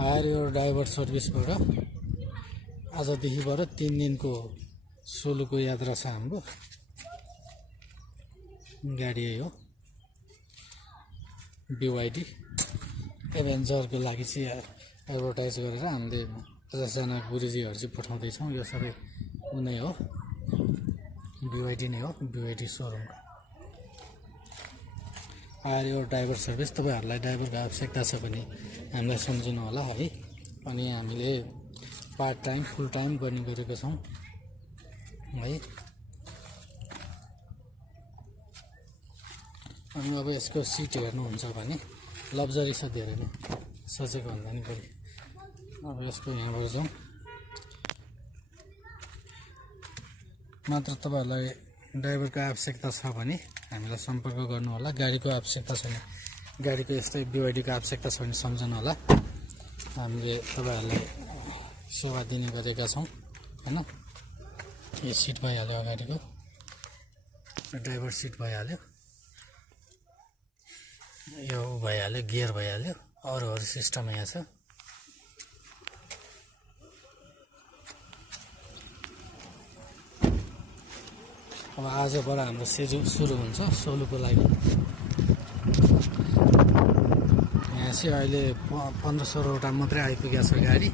Higher your driver सर्भिसबाट आजदेखिबाट 3 दिनको सोलुको यात्रा छ हाम्रो। गाडी हो BYD एभेन्जरको लागि चाहिँ एडभर्टाइज गरेर हामीले 50 जना गुरुजीहरू चाहिँ पठाउँदैछौँ। यो सबै उनै हो BYD नै हो, BYD showroom. Hire your driver service, तपाईँहरूलाई ड्राइभरको आवश्यकता छ भने हामीलाई सम्झिनु होला है। अनि हामीले पार्ट टाइम फुल टाइम गर्ने गरेको छौँ है। अनि अब यसको सिट हेर्नुहुन्छ भने लग्जरी छ धेरै नै, सोचेको भन्दा नि बढी। अब यसको यहाँबाट जाउँ। मात्र तपाईँहरूलाई ड्राइभरको आवश्यकता छ भने हामीलाई सम्पर्क गर्नु होला। गाडीको आवश्यकता छैन, गाडीको यस्तै BYDको आवश्यकता छ भने सम्झनु होला। हामीले तपाईँहरूलाई सेवा दिने गरेका छौँ हैन। यो सिट भइहाल्यो, अगाडिको ड्राइभर सिट भइहाल्यो, यो भइहाल्यो, गियर भइहाल्यो, अरू सिस्टम यहाँ छ। अब आजबाट हाम्रो सुरु हुन्छ सोलुको लागि। यहाँ चाहिँ अहिले 1500वटा मात्रै आइपुगेको छ गाडी।